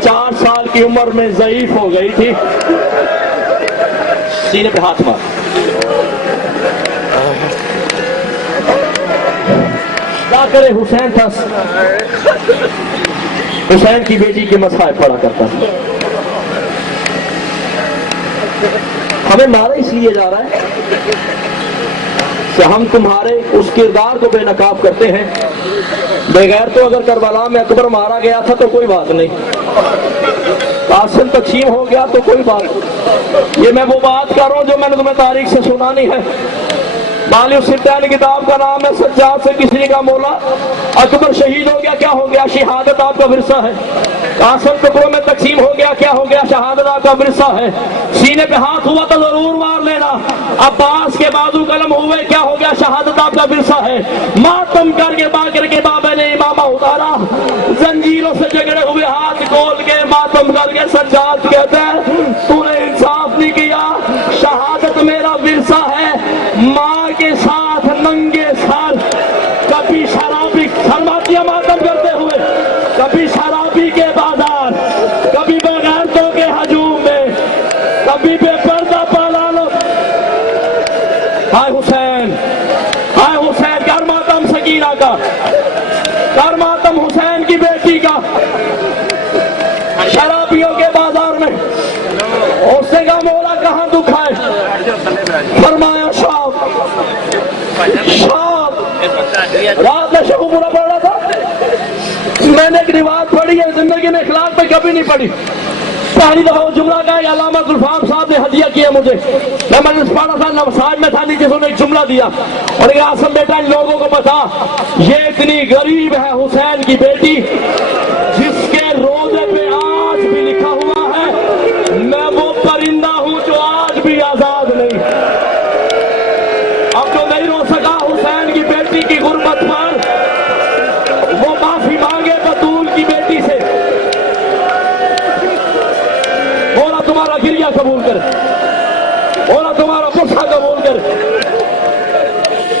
4 साल की उम्र में ज़ईफ हो गई थी। सीने पे हाथ मार। जाकर हुसैन था, हुसैन की बेटी के मसाइब पढ़ा करता था। हमें मारा इसलिए जा रहा है कि हम तुम्हारे उस किरदार को बेनकाब करते हैं। बगैर तो अगर करबला में अकबर मारा गया था तो कोई बात नहीं, कासिम तकसीम हो गया तो कोई बात नहीं। ये मैं वो बात कर रहा हूँ जो मैंने तुम्हें तारीख से सुनानी है। मालिक सिद्धान किताब का नाम है, सज्जाद से किसी का मौला। अकबर शहीद हो गया, क्या हो गया? शहादत आपका विरसा है। कासिम टुकड़ों में तकसीम हो गया, क्या हो गया? शहादत आपका विरसा है। सीने पे हाथ हुआ तो जरूर मार लेना। अब्बास के बाजू कलम हुए, क्या हो गया? शहादत आपका विरसा है। मातम करके बाकर के बाबे ने इमामा उतारा, जंजीरों से झगड़े हुए हाथ खोल के मातम करके सज्जाद कहते हैं तूने इंसाफ नहीं किया, शहादत मेरा विरसा है। माँ के साथ नंगे सर कभी शराबी फरमातिया मातम करते हुए, कभी शराबी के बाजार, कभी बगैरतों के हजूम में, कभी बेपर्दा पालालो। हाय हुसैन, हाय हुसैन, कर मातम सकीना का, कर मातम हुसैन की बेटी का। शराबियों के बाजार में उसने कहा मौला कहाँ दुख है? फरमाया शाम, शाम। रात में शब पूरा पढ़ रहा था। मैंने एक रिवाज पढ़ी है, जिंदगी में इखलाक पे कभी नहीं पढ़ी। पहली दफा वो जुमला का अल्लामा गुलफाम साहब ने हदिया किया मुझे। मैं मजलिस पढ़ा था, नवसाज में था, नीचे से उन्होंने एक जुमला दिया और ये आसम बेटा इन लोगों को बता, ये इतनी गरीब है हुसैन की बेटी जिसके रोजे पे आज भी लिखा हुआ है मैं वो परिंदा हूं जो आज भी आजाद नहीं। अब जो नहीं रो सका हुसैन की बेटी की गुर्बत पर, वो माफी मांगे बतूल की बेटी से। बोला तुम्हारा गिरिया कबूल कर, बोला तुम्हारा गुस्सा कबूल कर।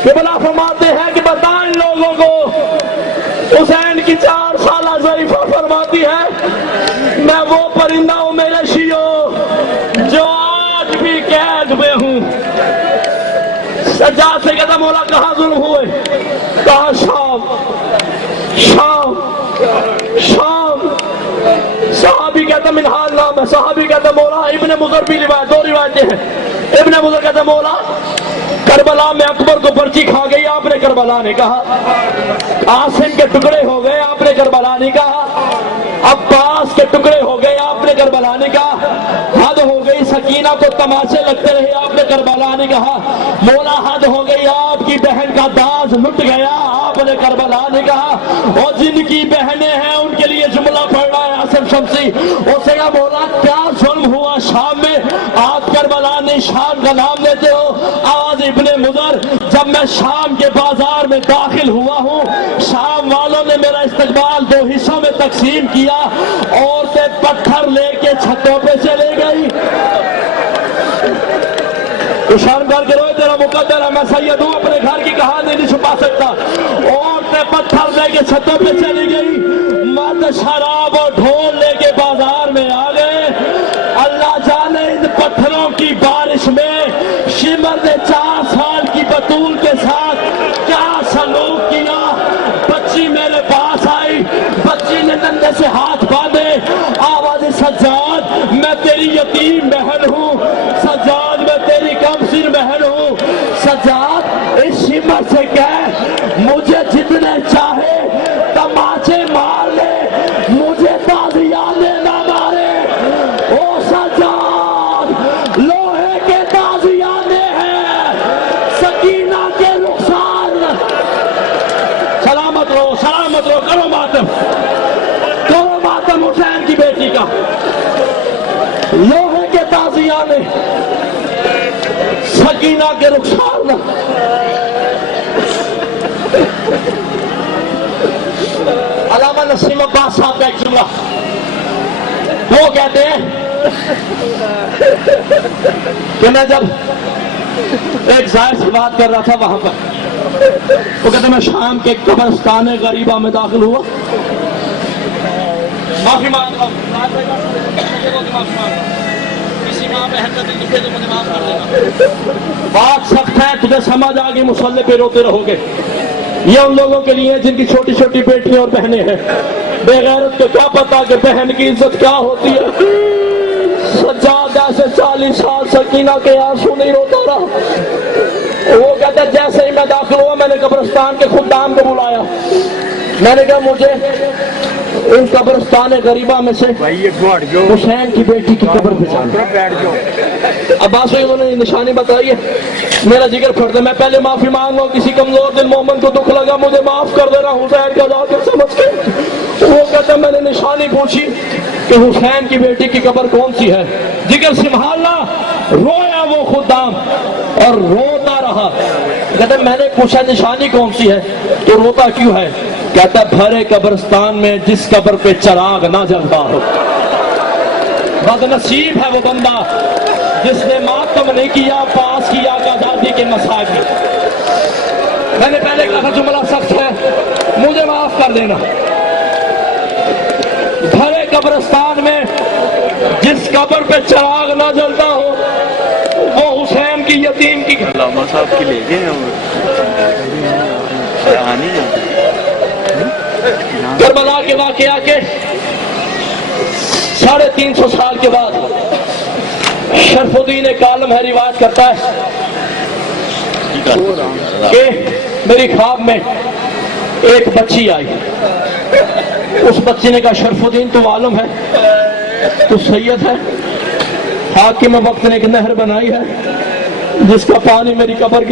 किबला फरमाते हैं कि बता इन लोगों को, हुसैन की 4 साला ज़ईफा फरमाती है मैं वो परिंदा हूं मेरे शियो जो आज भी कैद में हूं। सज्जाद से कहता मौला कहाँ जुल्म हुए? कहा शाम, शाम, शाम। सहाबी कहता मिनहाल नाम है, सहाबी कहता मौला, इब्ने मुज़र भी रिवायत, 2 रिवायतें हैं। इब्ने मुज़र कहता मौला करबला में अकबर को पर्ची खा गई, आपने करबला ने कहा। आसिम के टुकड़े हो गए, आपने करबला ने कहा। अब्बास के टुकड़े हो गए, आपने करबला ने कहा। हद हो गई, सकीना को तमाचे लगते रहे, आपने करबला ने कहा। मौला हद हो गई, आपकी बहन का दाज लुट गया, आपने करबला ने कहा। और जिनकी बहनें हैं उनके लिए जुमला पढ़ रहा है आसिम शमसी। उससे कहा मौला क्या जुल्म हुआ शाम में? आप करबला ने शाम का नाम लेते हो। आज इब्ने मुज़र, जब मैं शाम के बाजार में दाखिल हुआ हूँ, शाम वालों ने मेरा इस्तकबाल 2 हिस्सों में तकसीम किया। औरतें पत्थर लेके छतों पे चले गई। तो शर्म करके रोए, तेरा मुकद्दर है, मैं सैयद हूँ, अपने घर की कहानी नहीं छुपा सकता। औरतें पत्थर लेके छतों पे चली गई, मर्द शराब और ढोल लेके बाजार में आ गए। अल्लाह जाने इन पत्थरों की बारिश में शिमर ने 4 साल की बतूल के साथ क्या सलूक किया। बच्ची मेरे पास आई, बच्ची ने नंदे से हाथ बांधे, आवाज सज्जाद मैं तेरी यतीम बहन हूँ, सज्जाद मैं तेरी कमसिन बहन हूँ। सज्जाद इस शिमर से कह मुझे जितने चाहे तमाचे मार ले, मुझे ताज़ियाने ना मारे। ओ सज्जाद लोहे के ताज़ियाने हैं, सकीना के रुखसार। सलामत रहो, सलामत रहो, करो मातम, करो मातम हुसैन की बेटी का। लोहे के ताज़ियाने, सकीना के रुखसार। अल्लामा नसीम अब्बास साहब का एक जुमला, वो कहते हैं कि मैं जब एक जाहिर से बात कर रहा था वहां पर, वो कहते मैं शाम के कब्रिस्तान गरीबा में दाखिल हुआ। معافی مانگتا ہوں، کسی ماں بہن کا دل دکھے تو مجھے معاف کر دینا۔ بات سخت ہے، تجھے سمجھ آ گئی، مصلی پہ روتے رہو گے۔ یہ ان لوگوں کے لیے جن کی چھوٹی چھوٹی بیٹیاں اور بہنیں ہیں، بے غیرت کو کیا پتا کہ بہن کی عزت کیا ہوتی ہے۔ سجاد ایسے 40 سال سکینہ کے آنسو نہیں روتا رہا۔ وہ کہتا ہے جیسے ہی میں داخل ہوا میں نے قبرستان کے خدام کو بلایا، میں نے کہا مجھے ان قبرستان غریبہ میں سے حسین کی بیٹی کی قبر پہ جانا۔ عباس بھائی انہوں نے نشانی بتائی ہے، میرا جگر پھٹ دے، میں پہلے معافی مانگا، کسی کمزور دل مومن کو دکھ لگا مجھے معاف کر دینا حسین کا جا کر سمجھ کے۔ وہ کہتا ہے میں نے نشانی پوچھی کہ حسین کی بیٹی کی قبر کون سی ہے، جگر سنبھالنا، رویا وہ خدام اور روتا رہا۔ کہتا ہے میں نے پوچھا نشانی کون سی ہے تو روتا کیوں ہے؟ کہتا ہے بھرے قبرستان میں جس قبر پہ چراغ نہ جلتا ہو۔ بد نصیب ہے وہ بندہ جس نے ماتم نہیں کیا، پاس کیا کا دادی کے مساجد۔ میں نے پہلے کہا جملہ سخت ہے، مجھے معاف کر دینا۔ بھرے قبرستان میں جس قبر پہ چراغ نہ جلتا ہو وہ حسین کی یتیم کی علامہ صاحب کی لے گئے کربلا کے واقعہ کے 350 سال کے بعد شرف الدین ایک عالم ہے روایت کرتا ہے کہ میری خواب میں ایک بچی آئی۔ اس بچی نے کہا شرف الدین تو عالم ہے، تو سید ہے، حاکم وقت نے ایک نہر بنائی ہے جس کا پانی میری قبر کی